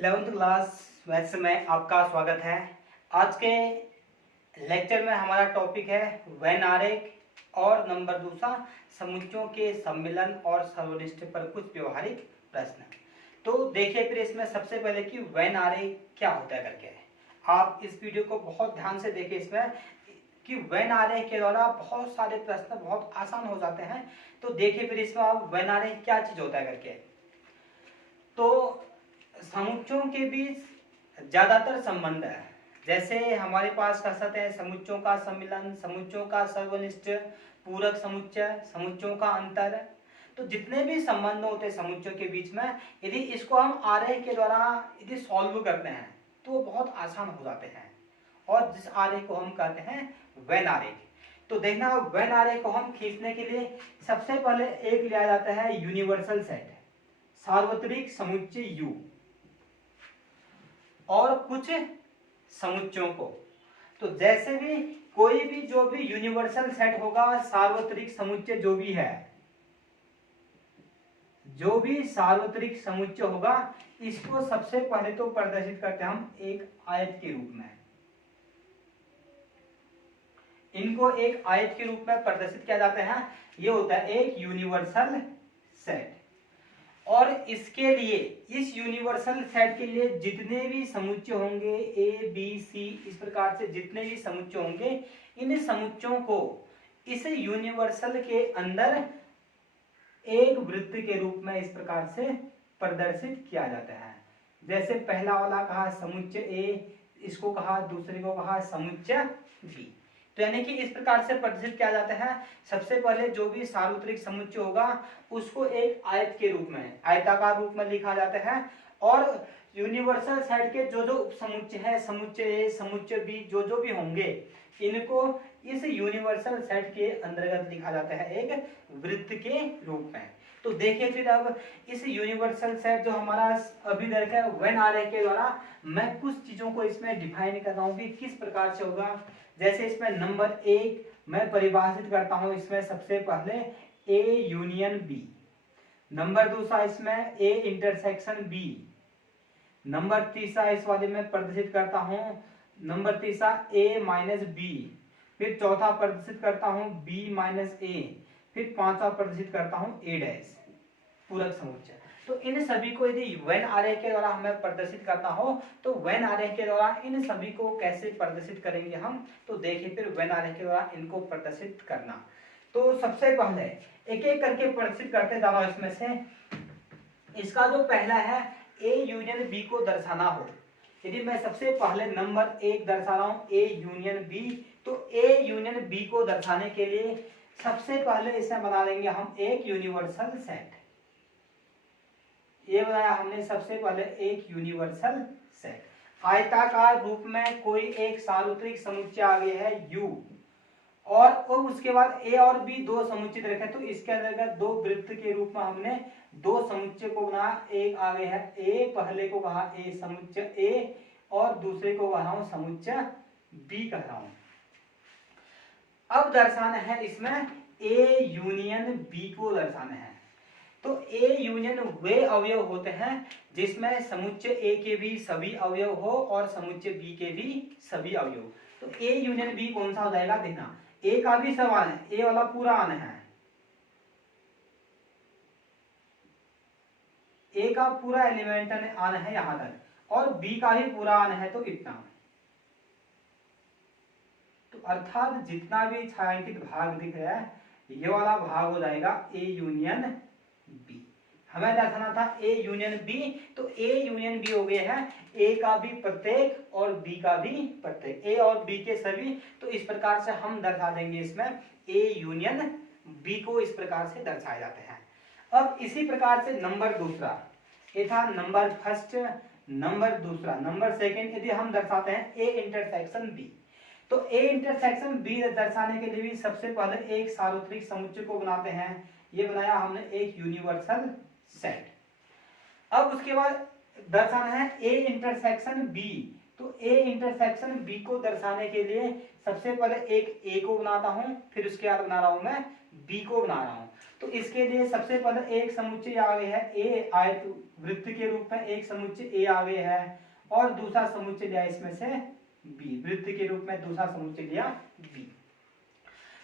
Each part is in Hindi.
11th क्लास मैथ्स में आपका स्वागत है। आज के लेक्चर में हमारा टॉपिक है वेन आरेख और नंबर दूसरा समुच्चयों के सम्मिलन और सर्वनिष्ठ पर कुछ व्यवहारिक प्रश्न। तो देखिए फिर इसमें सबसे पहले कि वेन आरेख क्या होता है करके आप इस वीडियो को बहुत ध्यान से देखिए इसमें कि वेन आरेख के द्वारा बहुत सारे प्रश्न बहुत आसान हो जाते हैं। तो देखिए फिर इसमें आप वेन आरेख क्या चीज होता है करके। तो समुच्चयों के बीच ज्यादातर संबंध है, जैसे हमारे पास कह सकते हैं समुच्चयों का सम्मिलन, समुच्चयों का सर्वनिष्ठ, पूरक समुच्चय, समुच्चयों का अंतर। तो जितने भी संबंध होते हैं समुच्चयों के बीच में, यदि इसको हम आरेख के द्वारा यदि सॉल्व करते हैं तो वो बहुत आसान हो जाते हैं, और जिस आरेख को हम कहते हैं वेन आरेख। तो देखना वेन आरेख को हम खींचने के लिए सबसे पहले एक लिया जाता है यूनिवर्सल सेट, सार्वत्रिक समुच्चय U, और कुछ समुच्चयों को। तो जैसे भी कोई भी जो भी यूनिवर्सल सेट होगा, सार्वत्रिक समुच्चय जो भी है, जो भी सार्वत्रिक समुच्चय होगा, इसको सबसे पहले तो प्रदर्शित करते हैं हम एक आयत के रूप में। इनको एक आयत के रूप में प्रदर्शित किया जाता है। ये होता है एक यूनिवर्सल सेट, और इसके लिए इस यूनिवर्सल सेट के लिए जितने भी समुच्चय होंगे ए बी सी, इस प्रकार से जितने भी समुच्चय होंगे, इन समुच्चयों को इस यूनिवर्सल के अंदर एक वृत्त के रूप में इस प्रकार से प्रदर्शित किया जाता है। जैसे पहला वाला कहा समुच्चय ए, इसको कहा दूसरे को कहा समुच्चय बी। तो यानी कि इस प्रकार से प्रदर्शित किया जाता है। सबसे पहले जो भी सार्वत्रिक समुच्चय होगा उसको एक आयत के रूप में, आयताकार रूप में लिखा जाता है, और यूनिवर्सल सेट के जो जो उपसमुच्चय है, समुच्चय ए, समुच्चय बी, जो जो भी होंगे, इनको इस यूनिवर्सल सेट के अंतर्गत लिखा जाता है एक वृत्त के रूप में। तो देखिए फिर अब इस यूनिवर्सल सेट जो हमारा अभी देखा है वेन आरेख के द्वारा, मैं कुछ चीजों को इसमें डिफाइन कर रहा हूँ कि किस प्रकार से होगा। जैसे इसमें नंबर एक मैं परिभाषित करता हूं इसमें सबसे पहले ए यूनियन बी, नंबर दूसरा इसमें ए इंटरसेक्शन बी, नंबर तीसरा इस वाले में प्रदर्शित करता हूं नंबर तीसरा ए माइनस बी, फिर चौथा प्रदर्शित करता हूं बी माइनस ए, फिर पांचवा प्रदर्शित करता हूं ए डैश, पूरक समुच्चय। तो इन सभी को यदि वेन आरेख के द्वारा हमें प्रदर्शित करना हो तो वेन आरेख के द्वारा इन सभी को कैसे प्रदर्शित करेंगे हम। तो देखिए फिर वेन आरेख के द्वारा इनको प्रदर्शित करना। तो सबसे पहले एक एक करके प्रदर्शित करते जा रहा हूं। इसमें से इसका जो पहला है ए यूनियन बी को दर्शाना हो, यदि मैं सबसे पहले नंबर एक दर्शा रहा हूं ए यूनियन बी, तो ए यूनियन बी को दर्शाने के लिए सबसे पहले इसे बना लेंगे हम एक यूनिवर्सल सेट। ये बनाया हमने सबसे पहले एक यूनिवर्सल सेट। आयताकार रूप में कोई एक सार्वत्रिक समुच्चय आ गया है U, और उसके बाद ए और बी दो समुच्चय रखे, तो इसके अंतर्गत दो वृत्त के रूप में हमने दो समुच्चय को बनाया। एक आ गया है ए, पहले को कहा ए समुच्चय ए, और दूसरे को कह रहा हूं समुच्चय बी कह रहा हूं। अब दर्शाना है इसमें ए यूनियन बी को दर्शाना है। तो ए यूनियन वे अवयव होते हैं जिसमें समुच्चय ए के भी सभी अवयव हो और समुच्चय बी के भी सभी अवयव। तो ए यूनियन बी कौन सा हो जाएगा, देखना ए का भी सब आना है, ए वाला पूरा आना है, ए का पूरा एलिमेंट आना है यहां तक, और बी का भी पूरा आना है, तो इतना। तो अर्थात जितना भी छायांकित भाग दिख रहा है ये वाला भाग हो जाएगा ए यूनियन बी। हमें दर्शाना था ए यूनियन बी, तो ए यूनियन बी हो गया है ए का भी प्रत्येक और बी का भी प्रत्येक, ए और बी के सभी। तो इस प्रकार से हम दर्शा देंगे इसमें ए यूनियन बी को, इस प्रकार से दर्शाए जाते हैं। अब इसी प्रकार से नंबर दूसरा, ये था नंबर फर्स्ट, नंबर दूसरा, नंबर सेकेंड, यदि हम दर्शाते हैं ए इंटरसेक्शन बी, तो ए इंटरसेक्शन बी दर्शाने के लिए भी सबसे पहले एक सार्वत्रिक समुच्चय को बनाते हैं। ये बनाया हमने एक यूनिवर्सल सेट। अब उसके बाद दर्शाना है ए इंटरसेक्शन बी, तो ए इंटरसेक्शन बी को दर्शाने के लिए सबसे पहले एक ए को बनाता हूं, फिर उसके बाद बना रहा हूं मैं बी को बना रहा हूं। तो इसके लिए सबसे पहले एक समुच्चय आ गया है ए, आयत वृत्त के रूप में एक समुच्चय ए आ गया है, और दूसरा समुच्चय लिया इसमें से बी, वृत्त के रूप में दूसरा समुच्चय लिया बी।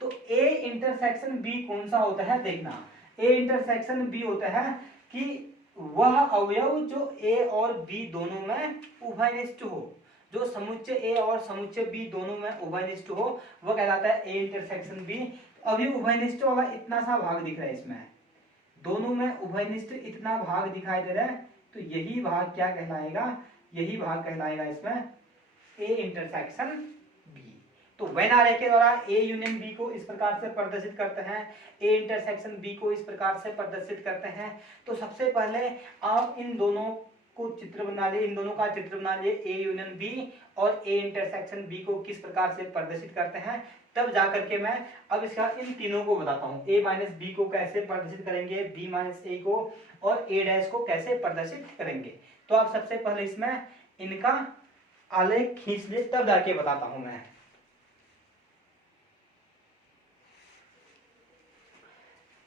तो ए इंटरसेक्शन बी कौन सा होता है, देखना ए इंटरसेक्शन बी होता है कि वह अवयव जो ए और बी दोनों में उभयनिष्ठ हो, जो समुच्चय ए और समुच्चय बी दोनों में उभयनिष्ठ हो वह कहलाता है ए इंटरसेक्शन बी। अभी उभयनिष्ठ वाला इतना सा भाग दिख रहा है, इसमें दोनों में उभयनिष्ठ इतना भाग दिखाई दे रहा है, तो यही भाग क्या कहलाएगा, यही भाग कहलाएगा इसमें ए इंटरसेक्शन बी। तो वेन आरेख के द्वारा ए यूनियन बी को इस प्रकार से प्रदर्शित करते हैं, ए इंटरसेक्शन बी को इस प्रकार से प्रदर्शित करते हैं। तो सबसे पहले आप इन दोनों को चित्र बना लिए, इन दोनों का चित्र बना लिए, ए यूनियन बी और ए इंटरसेक्शन बी को किस प्रकार से प्रदर्शित करते हैं, तब जाकर के मैं अब इसका इन तीनों को बताता हूं। ए माइनस बी को कैसे प्रदर्शित करेंगे, बी माइनस ए को, और ए डैश को कैसे प्रदर्शित करेंगे। तो आप सबसे पहले इसमें इनका आलेख खींच ले, तब जाके बताता हूं मैं।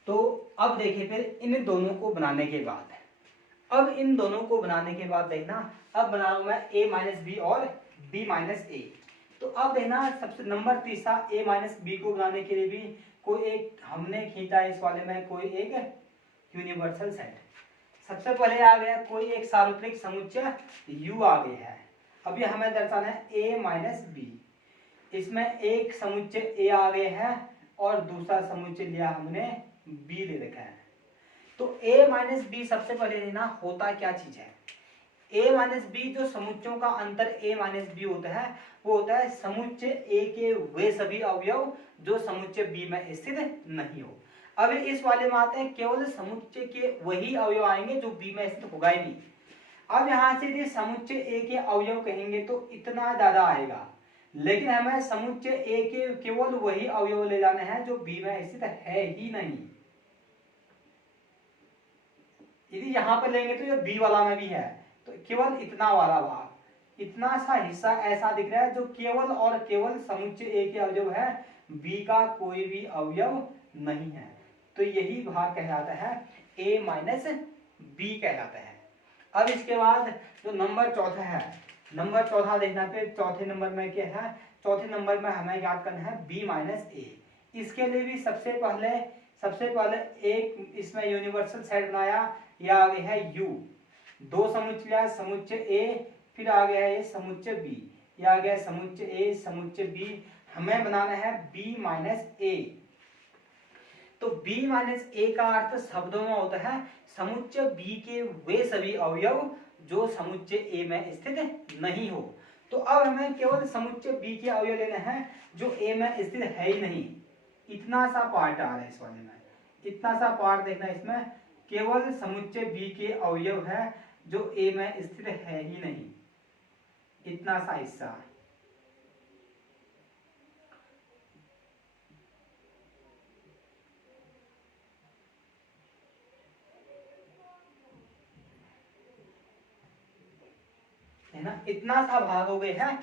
तो अब देखिए फिर इन दोनों को बनाने के बाद, अब इन दोनों को बनाने के बाद देखना, अब बना रहा हूं मैं ए माइनस बी और बी माइनस ए। तो अब देखना सबसे नंबर तीसरा ए माइनस बी को बनाने के लिए भी कोई एक हमने खींचा इस वाले में कोई एक यूनिवर्सल सेट। सबसे पहले आ गया कोई एक सार्वत्रिक समुच्चय यू आ गया है। अभी हमें दर्शाना है ए माइनस बी, इसमें एक समुच्चय ए आ गया है और दूसरा समुच्चय लिया हमने बी ले रखा है। तो a माइनस बी सबसे पहले लेना होता क्या चीज है, a माइनस बी जो समुच्चयों का अंतर a माइनस बी होता है वो होता है समुच्चय a के वे सभी अवयव जो समुच्चय b में स्थित नहीं हो। अब इस वाले में आते हैं केवल समुच्चय के वही अवयव आएंगे जो b में स्थित होगा ही नहीं। अब यहां से यदि समुच्चय a के अवयव कहेंगे तो इतना ज्यादा आएगा, लेकिन हमें समुच्चय a के केवल वही अवयव ले जाने हैं जो b में स्थित है ही नहीं। यदि यहां पर लेंगे तो ये बी वाला में भी है, तो केवल इतना वाला भाग, इतना सा हिस्सा ऐसा दिख रहा है जो केवल और केवल समुच्चय ए के अवयव है, बी का कोई भी अवयव नहीं है। तो यही भाग कहलाता है ए माइनस बी कहलाता है। अब इसके बाद जो नंबर चौथा है, नंबर चौथा देखना, फिर चौथे नंबर में क्या है, चौथे नंबर में हमें याद करना है बी माइनस ए। इसके लिए भी सबसे पहले एक इसमें यूनिवर्सल सेट बनाया, यह आ गया है यू, दो समुच्चय समुच्चय ए, फिर आ गया है ये समुच्चय बी, यह आ गया समुच्चय ए समुच्चय बी। हमें बनाना है बी माइनस ए। तो b माइनस ए का अर्थ शब्दों में होता है समुच्चय b के वे सभी अवयव जो समुच्चय a में स्थित नहीं हो। तो अब हमें केवल समुच्चय b के अवयव लेने हैं जो a में स्थित है ही नहीं। इतना सा पार्ट आ रहा है इस वाले में, इतना सा पार्ट देखना, इसमें केवल समुच्चय b के अवयव है जो a में स्थित है ही नहीं, इतना सा हिस्सा। है ना, इतना सा भाग हो गया है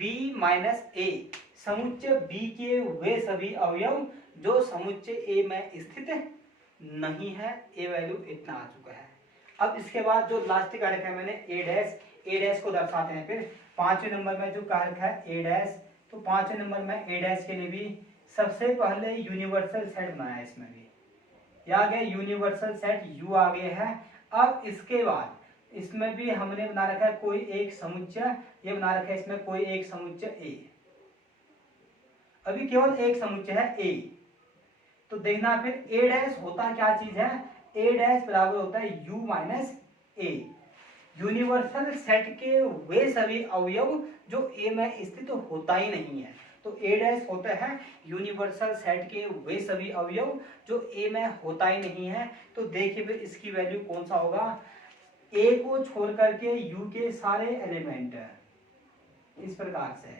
b माइनस ए, समुच्चय b के वे सभी अवयव जो समुच्चय a में स्थित नहीं है, ए वैल्यू इतना आ चुका है। अब इसके बाद जो लास्ट कारक है मैंने ए डैश को दर्शाते हैं। फिर पांचवें नंबर में जो कारक है ए डैश, तो पांचवें नंबर में ए डैश के लिए भी सबसे पहले यूनिवर्सल सेट बनाया है। इसमें भी यह आ गया यूनिवर्सल सेट यू आ गया है। अब इसके बाद इसमें भी हमने बना रखा है कोई एक समुच्चय, ये बना रखा है इसमें कोई एक समुच्चय ए। अभी केवल एक समुच्चय है ए, तो देखना फिर ए डैश होता क्या चीज है, ए डैश बराबर होता है you minus A, universal set के वे सभी अवयव जो ए में स्थित होता ही नहीं है। तो ए डैश होता है यूनिवर्सल सेट के वे सभी अवयव जो ए में होता ही नहीं है। तो देखिए फिर इसकी वैल्यू कौन सा होगा, ए को छोड़ करके यू के सारे एलिमेंट, इस प्रकार से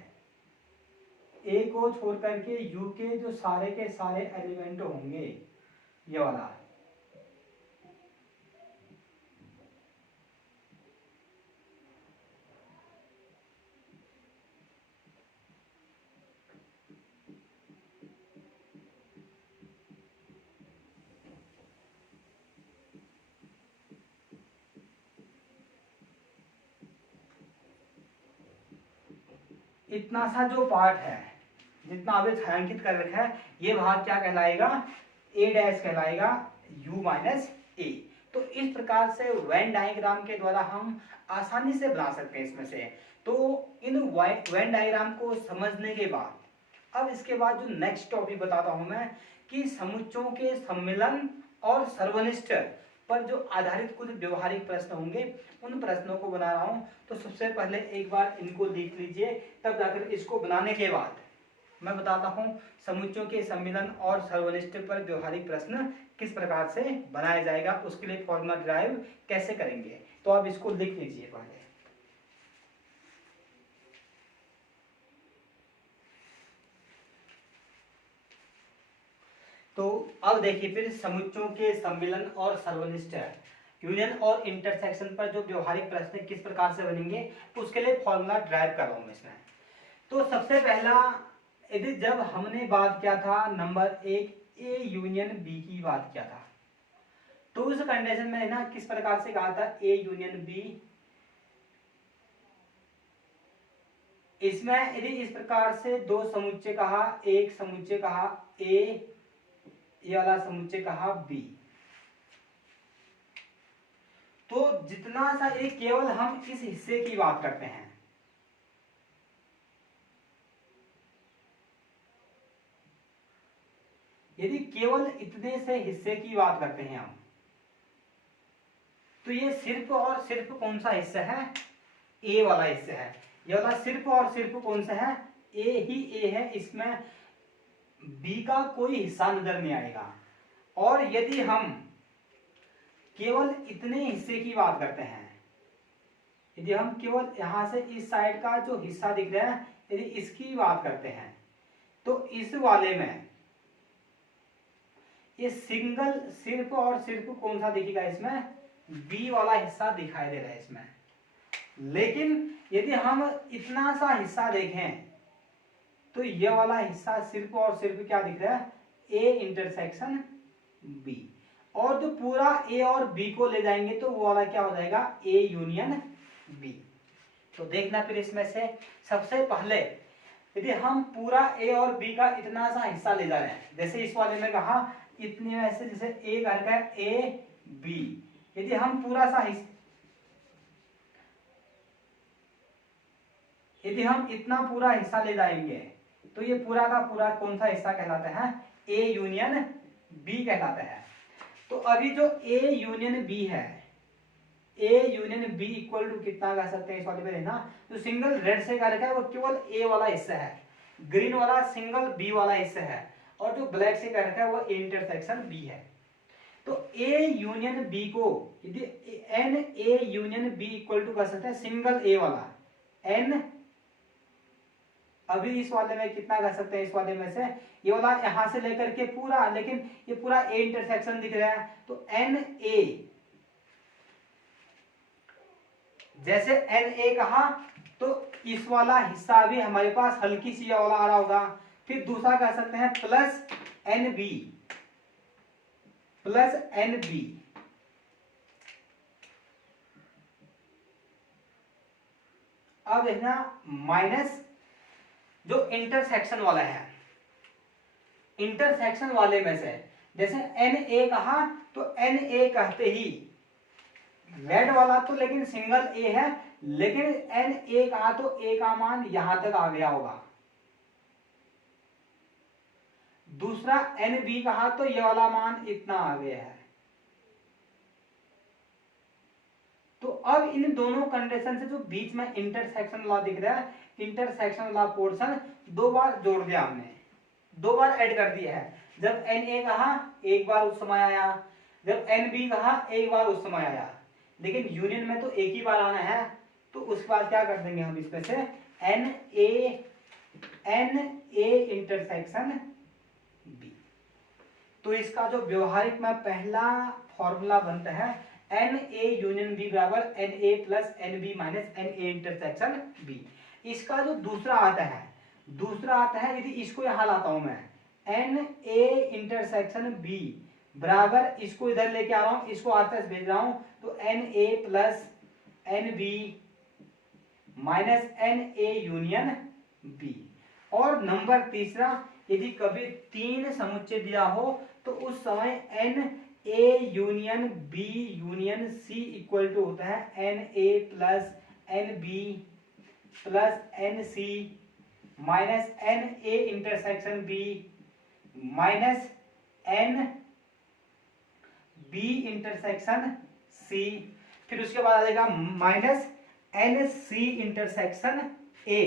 ए को छोड़ करके यू के जो सारे के सारे एलिमेंट होंगे, ये वाला। इतना सा जो पार्ट है, जितना आपने छायांकित कर रखा है, ये भाग क्या कहलाएगा, ए डैश कहलाएगा, u माइनस ए। तो इस प्रकार से वेन डायग्राम के द्वारा हम आसानी से बना सकते हैं इसमें से। तो इन वेन डायग्राम को समझने के बाद अब इसके बाद जो नेक्स्ट टॉपिक बताता हूं मैं कि समुच्चयों के सम्मिलन और सर्वनिष्ठ पर जो आधारित कुछ व्यवहारिक प्रश्न होंगे, उन प्रश्नों को बना रहा हूं। तो सबसे पहले एक बार इनको देख लीजिए, तब जाकर इसको बनाने के बाद मैं बताता हूं समुच्चयों के सम्मिलन और सर्वनिष्ठ पर व्यवहारिक प्रश्न किस प्रकार से बनाया जाएगा, उसके लिए फॉर्मूला डिराइव कैसे करेंगे। तो आप इसको लिख लीजिए पहले। तो अब देखिए फिर समुच्चयों के सम्मिलन और सर्वनिष्ठ यूनियन और इंटरसेक्शन पर जो व्यवहारिक प्रश्न किस प्रकार से बनेंगे, उसके लिए फॉर्मूला ड्राइव कर रहा हूं इसमें। तो सबसे पहला, यदि जब हमने बात किया था नंबर 1 ए यूनियन बी की बात किया था, तो उस कंडीशन में ना किस प्रकार से कहा था ए यूनियन बी। इसमें यदि इस प्रकार से दो समुच्चय कहा, एक समुच्चय कहा ए, ये वाला समुच्चय कहा बी, तो जितना सा ये केवल हम इस हिस्से की बात करते हैं, यदि केवल इतने से हिस्से की बात करते हैं हम, तो ये सिर्फ और सिर्फ कौन सा हिस्सा है, ए वाला हिस्सा है। ये वाला सिर्फ और सिर्फ कौन सा है, ए ही ए है, इसमें बी का कोई हिस्सा नजर नहीं आएगा। और यदि हम केवल इतने हिस्से की बात करते हैं, यदि हम केवल यहां से इस साइड का जो हिस्सा दिख रहा है, यदि इसकी बात करते हैं, तो इस वाले में ये सिंगल सिर्फ और सिर्फ कौन सा दिखेगा, इसमें बी वाला हिस्सा दिखाई दे रहा है इसमें। लेकिन यदि हम इतना सा हिस्सा देखें, तो ये वाला हिस्सा सिर्फ और सिर्फ क्या दिख रहा है, ए इंटरसेक्शन बी। और जो पूरा ए और बी को ले जाएंगे तो वो वाला क्या हो जाएगा, ए यूनियन बी। तो देखना फिर इसमें से सबसे पहले यदि हम पूरा ए और बी का इतना सा हिस्सा ले जा रहे हैं, जैसे इस वाले में कहा इतने में से, जैसे ए करके ए बी, यदि हम पूरा सा हिस्सा, यदि हम इतना पूरा हिस्सा ले जाएंगे, तो ये पूरा का पूरा कौन सा हिस्सा कहलाता है, ए यूनियन बी कहलाता है। तो अभी जो ए यूनियन बी है, A union B equal to कितना कह सकते हैं इस वाले में लेना, तो सिंगल रेड से कर रखा है वो केवल ए वाला हिस्सा है, ग्रीन वाला सिंगल बी वाला हिस्सा है, और जो ब्लैक से कर रखा है वो ए इंटरसेक्शन बी है। तो ए यूनियन बी को यदि n A union B equal to कर सकते हैं सिंगल ए वाला एन, अभी इस वाले में कितना कर सकते हैं, इस वाले में से ये वाला यहां से लेकर के पूरा, लेकिन ये पूरा ए इंटरसेक्शन दिख रहा है, तो एन ए, जैसे एन ए कहा तो इस वाला हिस्सा भी हमारे पास हल्की सी वाला आ रहा होगा। फिर दूसरा कह सकते हैं plus N B, plus N B, अब देखना माइनस जो इंटरसेक्शन वाला है, इंटरसेक्शन वाले में से जैसे एन ए कहा तो एन ए कहते ही रेड वाला तो लेकिन सिंगल ए है, लेकिन एन ए कहा तो ए का मान यहां तक आ गया होगा। दूसरा एन बी कहा तो ये वाला मान इतना आ गया है। तो अब इन दोनों कंडीशन से जो बीच में इंटरसेक्शन वाला दिख रहा है, इंटरसेक्शन वाला पोर्शन दो बार जोड़ दिया हमने, दो बार ऐड कर दिया है। जब एन ए कहा एक बार उस समय आया, जब एन बी कहा एक बार उस समय आया, लेकिन यूनियन में तो एक ही बार आना है, तो उसके बाद क्या कर देंगे हम इसमें से एन ए इंटरसेक्शन बी। तो इसका जो व्यवहारिक में पहला फॉर्मूला बनता है एन ए यूनियन बी बराबर n A plus N B minus N A intersection B. इसका जो दूसरा आता है यदि इसको यहां लाता हूं मैं, एन ए इंटरसेक्शन बी बराबर, इसको इधर लेके आ रहा हूं, इसको आर भेज रहा हूं, तो n A plus N B minus N A union B. और नंबर तीसरा, यदि कभी तीन समुच्चय दिया हो तो उस समय N A union B union C equal to होता है N A plus N B plus N C minus N A intersection B minus N B intersection C. फिर उसके बाद आ जाएगा minus N C intersection A,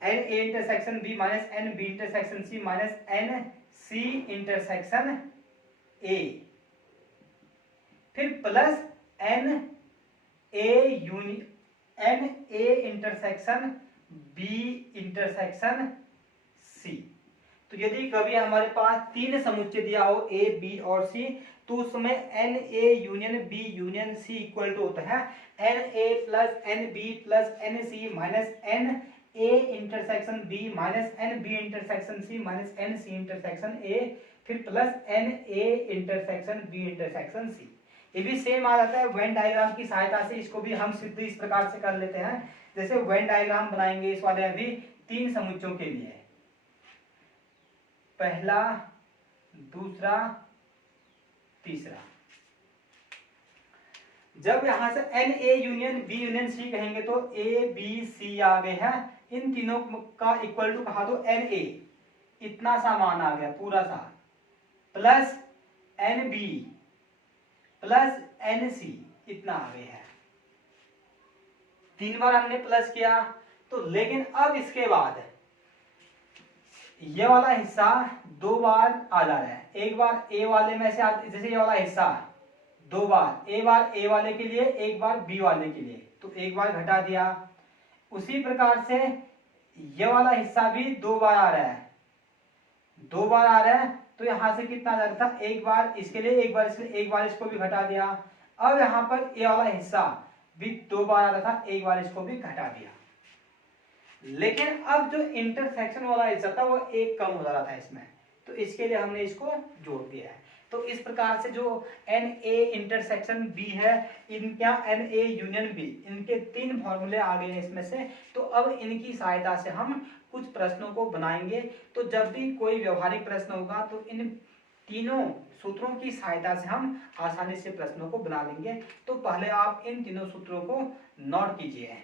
N A intersection B minus N B intersection C minus N C intersection A, फिर plus N A intersection B intersection C. तो यदि कभी हमारे पास तीन समुच्चय दिया हो ए बी और सी तो उसमें N A union B union C equal to होता है N A plus N B plus N C minus N A intersection B minus N B intersection C minus N C intersection A, फिर plus N A intersection B intersection C. ये भी सेम आ जाता है वेन डायग्राम की सहायता से। इसको भी हम सिद्ध इस प्रकार से कर लेते हैं, जैसे वेन डायग्राम बनाएंगे इस वाले अभी तीन समुच्चयों के लिए, पहला दूसरा तीसरा। जब यहां से n A union B union C कहेंगे तो ए बी सी आ गए हैं, इन तीनों का इक्वल टू कहा तो एन ए इतना सा मान आ गया पूरा सा, plus N B plus N C इतना आ गया है। तीन बार हमने प्लस किया तो, लेकिन अब इसके बाद ये वाला हिस्सा दो बार आ जा रहा है। एक बार ए वाले में से जैसे ये वाला हिस्सा दो बार ए वाले के लिए, एक बार बी वाले के लिए, तो एक बार घटा दिया। उसी प्रकार से ये वाला हिस्सा भी दो बार आ रहा है, दो बार आ रहा है, तो यहां से कितना आ रहा था, एक बार इसके लिए, एक बार इसके लिए, एक बार इसको भी घटा दिया। अब यहाँ पर ये वाला हिस्सा भी दो बार आ रहा था, एक बार इसको भी घटा दिया। लेकिन अब जो इंटरसेक्शन वाला हिस्सा था वो एक कम हो रहा था इसमें, तो इसके लिए हमने इसको जोड़ दिया है। तो इस प्रकार से जो एन ए इंटरसेक्शन बी है, इनका एन ए यूनियन बी, इनके तीन फॉर्मूले आ गए हैं इसमें से। तो अब इनकी सहायता से हम कुछ प्रश्नों को बनाएंगे। तो जब भी कोई व्यवहारिक प्रश्न होगा तो इन तीनों सूत्रों की सहायता से हम आसानी से प्रश्नों को बना लेंगे। तो पहले आप इन तीनों सूत्रों को नोट कीजिए।